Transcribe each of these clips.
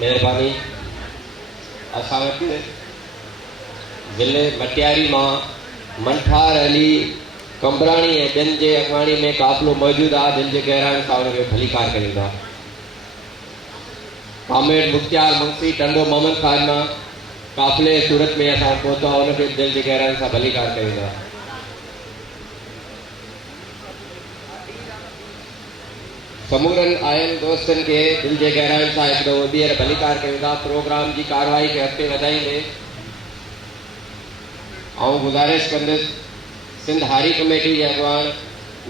मेहरबानी। असां वटि ज़िले मटियारी मां मंठार अली कंबराणी ऐं ॿियनि जे अगवाणी में क़ाफ़िलो मौजूदु आहे दिलि जे गहराइनि सां हुनखे भलीकार करींदा। क़ामरेड मुख़्तियार मुंशी टंडो मोहम्मद ख़ान मां क़ाफ़िले सूरत में असां पहुता हुनखे दिलि जे गहराइनि सां भलीकार करींदा। समूरनि आयल दोस्तनि खे दिलि जे गहराइनि सां हिकु दफ़ो ॿीहर भलीकार कयूं। प्रोग्राम जी कार्रवाई खे अॻिते वधाईंदे आउं गुज़ारिश कंदुसि सिंध háري कमेटी जे अगवान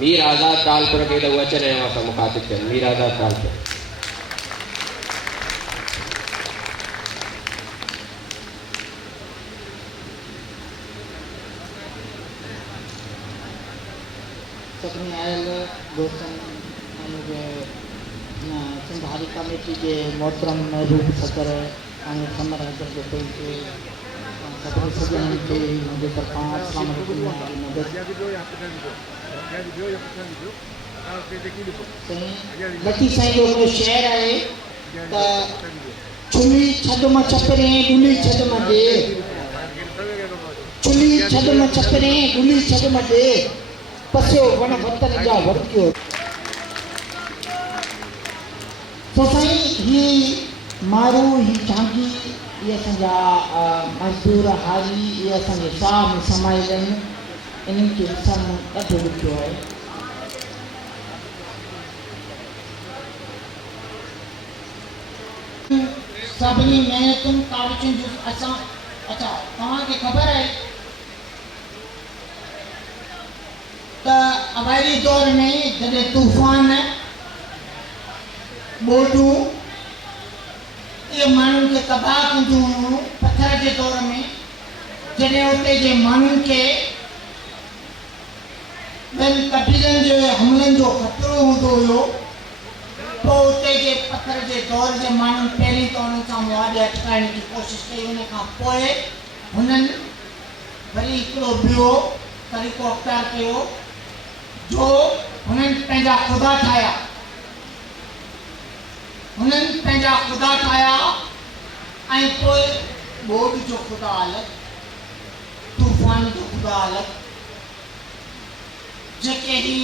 मीर आज़ाद तालपुर खे त उहो अचनि ऐं असां मुखातिब थियनि। मीर आज़ाद तालपुर। सभिनी आयल दोस्तनि सिंध háري कमेटी के मोहतरम महबूब सदर ऐं समर हैदर जो पंहिंजे सभिनी सॼणनि खे मुंहिंजे तरफ़ां अस्सलाम वालेकुम लती साईं जो हिकिड़ो शेर आहे त चुली छॾ मां छपरे ॾुली छॾ मां ॾे, चुली छॾ मां छपरे ॾुली छॾ मां ॾे, पसियो वण वतन जा वरतियो। तो साईं ही मारू ही झांकी ये असांजा मज़दूर हारी ये असांजे साह में समायल आहिनि। इन्हनि खे ॾिसण ॾाढो ॾुखियो आहे। सभिनी महिनतुनि काविशुनि जो असां अच्छा तव्हांखे ख़बर आहे त अवाइली दौर में जॾहिं तूफ़ान ॿोॾूं ये माण्हुनि खे तबाह कंदियूं हुयूं पथर जे दौर में, जॾहिं उते जे माण्हुनि खे ॿियनि कबीलनि जे हमलनि जो ख़तरो हूंदो हुयो, पोइ उते जे पथर जे दौर जे माण्हुनि पहिरीं त उन्हनि सां मुआदे अटकाइण जी कोशिशि कई। उन खां पोइ हुननि वरी हिकिड़ो ॿियो तरीक़ो अख़्तियार कयो जो हुननि पंहिंजा ख़ुदा ठाहिया। हुननि पंहिंजा ख़ुदा ठाहिया ऐं पोइ ॿोॾ जो ख़ुदा अलॻि, तूफ़ान जो ख़ुदा अलॻि, जेके ही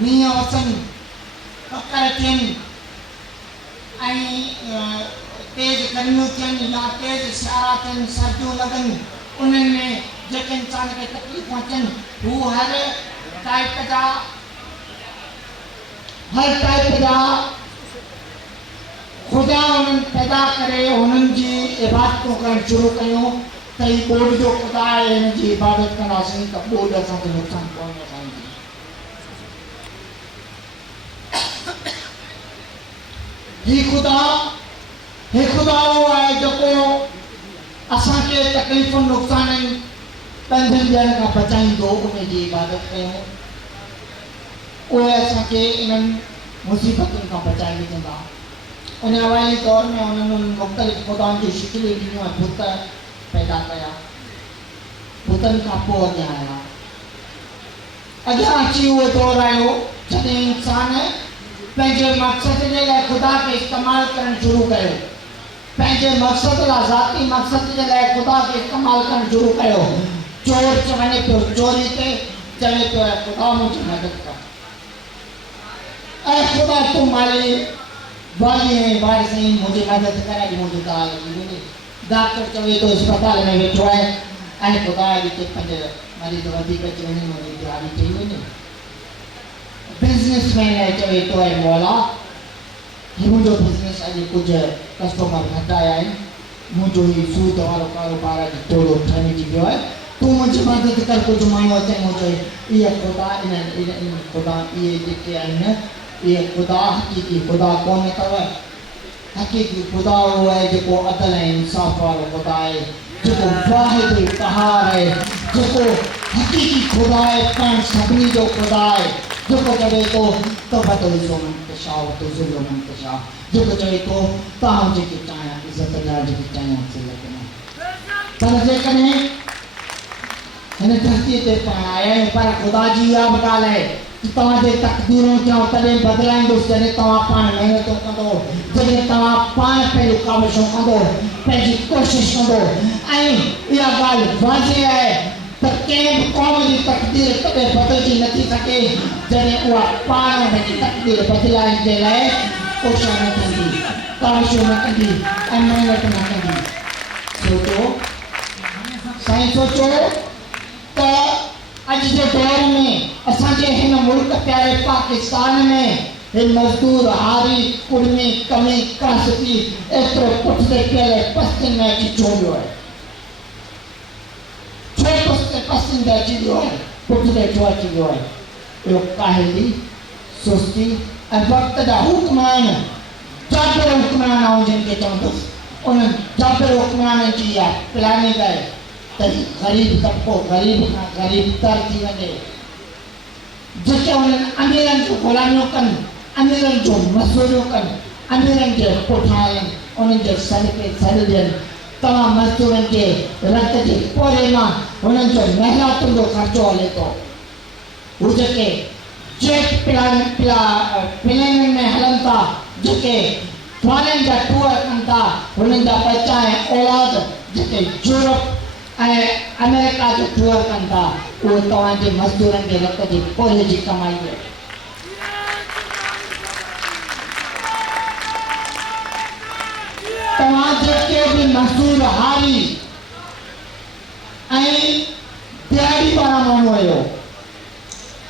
मींहं वसनि ककर थियनि ऐं तेज़ गर्मियूं थियनि या तेज़ सियारा थियनि सर्दियूं लॻनि, उन्हनि में जेके इंसान खे तकलीफ़ूं अचनि हू हर टाइप जा ख़ुदा उन्हनि पैदा करे उन्हनि जी इबादतूं करणु शुरू कयूं त ही ॿोॾ जो ख़ुदा आहे, हिन जी इबादत कंदासीं त ॿोॾ असांखे नुक़सानु कोन पहुचाईंदी। ही ख़ुदा उहो आहे जेको असांखे तकलीफ़ुनि नुक़साननि तंगनि ॾियण खां बचाईंदो, उन जी इबादत कयूं। उहे असांखे इन्हनि मुसीबतुनि खां बचाए विझंदा। उन अवाइली दौर में उन्होंने मुख़्तलिफ़ ख़ुदाउनि जी शिकिलियूं ॾिनियूं ऐं बुत पैदा कया। बुतनि खां पोइ अॻियां आया। अॻियां अची उहो दौर आयो जॾहिं इंसान पंहिंजे मक़सद जे लाइ ख़ुदा खे इस्तेमालु करणु शुरू कयो, पंहिंजे मक़सद लाइ ज़ाती मक़सद जे लाइ ख़ुदा खे इस्तेमालु करणु शुरू कयो। चोर वञे पियो चोरी ते, चवे पियो ख़ुदा मुंहिंजी मदद कर, ऐं ख़ुदा तूं माली वाली बार साईं मुझे मदद करे दी, मुझे दाल मिले। डॉक्टर चवे तो अस्पताल में वेठो है ऐं ख़ुदा जी ते पंज मरीज़ वधीक अची वञे मुंहिंजी दिहाड़ी ठही वञे। बिज़नेसमैन आहे चवे तो है मौला ही मुंहिंजो बिज़नेस अॼु कुझु कस्टमर घटि आया आहिनि, मुंहिंजो ही सूद वारो कारोबार अॼु थोरो ठहिजी वियो आहे, तूं मुंहिंजी मदद कर। कुझु माण्हू अचनि मुंहिंजो इहे ख़ुदा इन ख़ुदा इहे जेके आहिनि ये खुदा हकीकी खुदा कौन अथव? हकीकी खुदा वो है जो अदल है इंसाफ वालो खुदा है, जो वाहिद कहार है, जो हकीकी खुदा है, पाण सभिनी जो खुदा है, जो चवे तो बतौज़ो मंतशा तो ज़ुल्म मंतशा, जो चवे तो तव्हां जेके चाहियां इज़त जा जेके चाहियां हासिल कयां। पर जेकॾहिं हिन धरतीअ ते पाण आया आहियूं पर ख़ुदा जी इहा बि ॻाल्हि आहे तव्हांजे तक़दीरूं थियूं तॾहिं बदिलाईंदुसि जॾहिं तव्हां पाण महिनतूं कंदो, जॾहिं तव्हां पाण पंहिंजूं काविशूं कंदो, पंहिंजी कोशिशि कंदो। ऐं इहा ॻाल्हि वाज़े आहे त कंहिं बि क़ौम जी तक़दीर कॾहिं बदिलजी नथी सघे जॾहिं उहा पाण पंहिंजी तक़दीर बदिलाइण जे लाइ कोशिशि न कंदी, काविशूं न कंदी ऐं महिनत न कंदी। सोचो साईं, सोचो त अॼु जे दौर में असांजे हिन मुल्क प्यारे पाकिस्तान में हे मज़दूर हारी कुड़मी कमी कासती एतिरो पुठिते पियल पस्तियुनि में अची छो वियो आहे? छो पस्तियुनि ते अची वियो आहे? पुठिते छो अची वियो आहे? इहो काहिली, सुस्ती ऐं वक़्त जा हुक्मरान, जाबिर हुक्मरान आऊं जिन खे चवंदुसि, उन्हनि जाबिर हुक्मराननि जी इहा प्लानिंग आहे त ग़रीब तबिको ग़रीब खां ग़रीब तर थी वञे, जेके उन्हनि अमीरनि जूं ग़ुलामियूं कनि, अमीरनि जूं मज़दूरियूं कनि, अमीरनि जे पुठियां आहिनि, उन्हनि जे सदके सॾ ॾियनि। तव्हां मज़दूरनि जे रत जे पोरे मां हुननि जो महिनतुनि जो ख़र्चो हले थो। हू जेके जेट प्लेननि में हलनि था, जेके फॉरेन जा टूर कनि था, हुननि जा बच्चा ऐं औलाद जेके यूरोप ऐं अमेरिका जो टूर कनि था, उहे तव्हांजे मज़दूरनि जे रत जे पोरे जी कमाई आहे। तव्हां जेके बि मज़दूर हारी ऐं दिहाड़ी वारा माण्हू आहियो,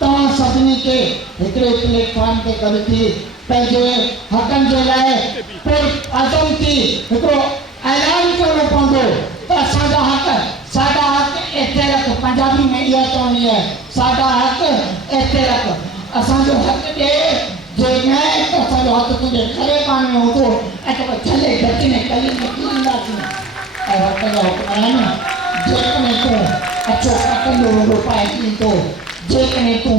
तव्हां सभिनी खे हिकिड़े प्लेटफॉर्म ते गॾु थी पंहिंजे हक़नि जे लाइ पुरअज़म थी हिकिड़ो ऐलान करणो पवंदो त असांजा हक़, साडा हक़ एतिरे रख। पंजाबी में इहा चवणी आहे, साडा हक़ एतिरे रख। असांजो हक़ ॾे, जे न त असांजो हक़ तुंहिंजे करे कान में हूंदो ऐं तोखे छले ढकिने कली ॾींदासीं। ऐं हक़ जा हुक्मरान, जेकॾहिं तूं अछो कटंदो रुॻो पाए ॾींदो, जेकॾहिं तूं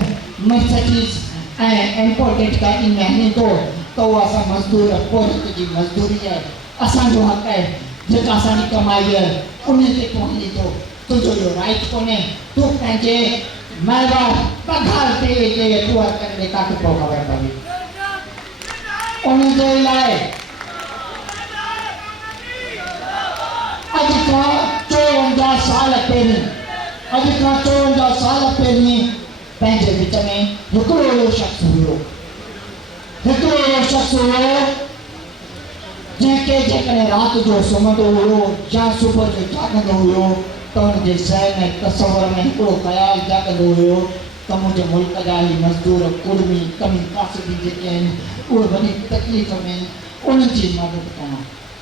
मर्सिडीज़ ऐं इम्पोर्टेड गाॾी में हलींदो त उहा असां मज़दूर पोरत जी मज़दूरी आहे, असांजो हक़ आहे, जेका असांजी कमाई आहे उन ते तूं हली थो। तुंहिंजो इहो राइट कोन्हे, तूं पंहिंजे महिरबान पघार ते टूर करे ॾे, तव्हांखे पोइ ख़बर पवे। उन जे लाइ अॼु खां 54 साल पहिरीं, अॼु खां 54 साल पहिरीं पंहिंजे विच में हिकिड़ो अहिड़ो शख़्स हुयो, हिकिड़ो अहिड़ो शख़्स हुयो जंहिंखे जेकॾहिं राति जो सुम्हंदो हुयो या सुबुह जो जाॻंदो हुयो त हुनजे ज़हन में तसवर में हिकिड़ो ख़्यालु जाॻंदो हुयो त मुंहिंजे मुल्क जा ई मज़दूर कुड़मी कमी कासदी जेके आहिनि उहे वॾी तकलीफ़ में आहिनि, उन्हनि जी मदद कयां,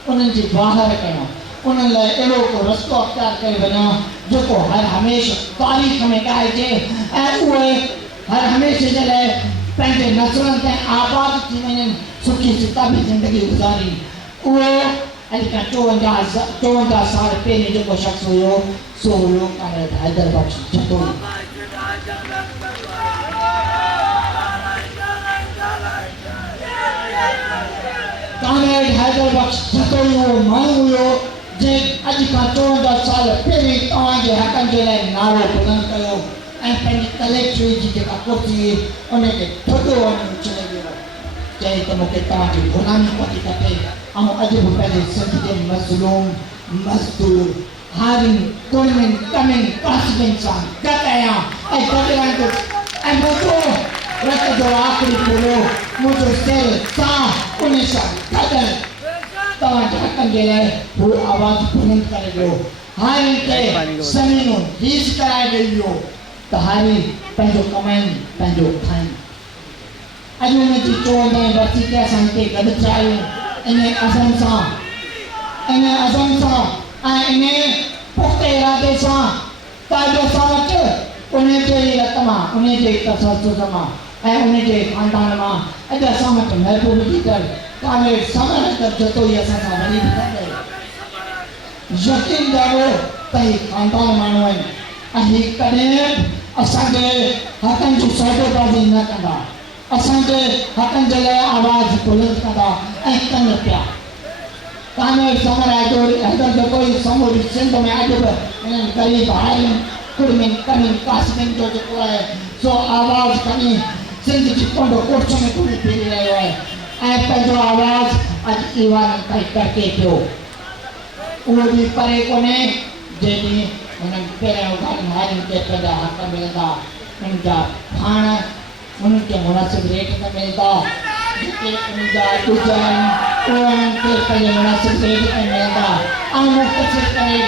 उन्हनि जी बाहिर कयां, उन्हनि लाइ अहिड़ो को रस्तो अख़्तियार करे वञां जेको हर हमेशह तारीख़ में ॻाइजे ऐं उहे हर हमेशह जे लाइ पंहिंजे नसलनि ताईं आबाद थी वञनि, सुठी सिताबी ज़िंदगी गुज़ारी। उहो अॼु खां 54 साल पहिरीं जेको शख़्स हुयो सो हुयो क़ामिड हैदर बख्श जतोई। क़ामिड हैदर बख्श जतोई उहो माण्हू हुयो जंहिं अॼु खां 54 साल पहिरीं तव्हांजे हक़नि जे लाइ नारो बुलंद कयो ऐं पंहिंजी कलेक्ट्री जी जेका कुर्सी हुई उनखे थधो वञी उछले वियो, चई त मूंखे तव्हांजी ग़ुलामी कोन्हे खपे। ऐं अॼु बि पंहिंजे सिंध जे मज़लूम मज़दूर हारियुनि कुड़मियुनि कमियुनि कासबियुनि सां गॾु आहियां ऐं गॾु रहंदुसि ऐं मुंहिंजो रत जो आख़िरी पूरो मुंहिंजो सिर साह उन सां गॾु तव्हांजे हक़नि जे लाइ हू आवाज़ बुलंद करे वियो। हारियुनि खे ज़मीनूं लीज़ कराए ॾेई वियो त हारी पंहिंजो कमाइनि पंहिंजो खाइनि। अॼु हुनजी 14 वर्सी ते असां हिते गॾु थिया आहियूं इन अज़म सां ऐं इन पुख़्ते इरादे सां त अॼु असां वटि उन जे रत मां, उन जे तसलसल मां ऐं उन जे ख़ानदान मां अॼु असां वटि महबूब लीडर क़ामिड समर जतोई असां सां वञी बीठा। यकीन ॾियो त ही ख़ानदान माण्हू आहिनि ऐं ही कॾहिं असांजे हक़नि जी सौदेबाज़ी न कंदा, असांजे हक़नि जे लाइ आवाज़ बुलंद कंदा ऐं कनि पिया। क़ामिड समर हैदर जतोई समूरी सिंध में अॼु बि इन्हनि ग़रीब हारियुनि कुड़मियुनि कमियुनि कासबियुनि जो जेको आहे सो आवाज़ खणी सिंध जी कोंड कोर्स में पूरी थी रहियो आहे ऐं पंहिंजो आवाज़ अॼु ईवान ताईं टके पियो उहो बि परे कोन्हे जंहिं ॾींहुं हुननि पहिरियों ॻाल्हि हारियुनि खे पंहिंजा हक़ मिलंदा उन्हनि जा फाण उन्हनि खे मुनासिब रेट ते मिलंदा जेके उन्हनि जा कुझु आहिनि उन्हनि खे पंहिंजे मुनासिब रेट ते मिलंदा ऐं मुख़्तसिर करे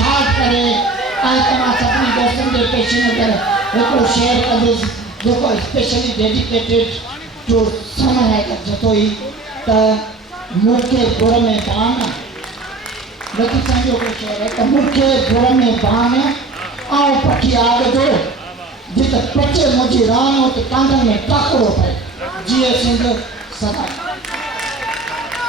शाद करे ऐं तव्हां सभिनी दोस्तनि जे पेश नज़र हिकिड़ो शेयर कंदुसि जेको स्पेशली डेडिकेटेड जो समय आहे जतोई त मूंखे गुड़ में बान नथी सम्झो को शेयर आहे त मूंखे गुड़ में बान ऐं पखी आग जो जिते पचे मुंहिंजी रान उते कांधनि में टाकरो पए जीअं सिंध सदा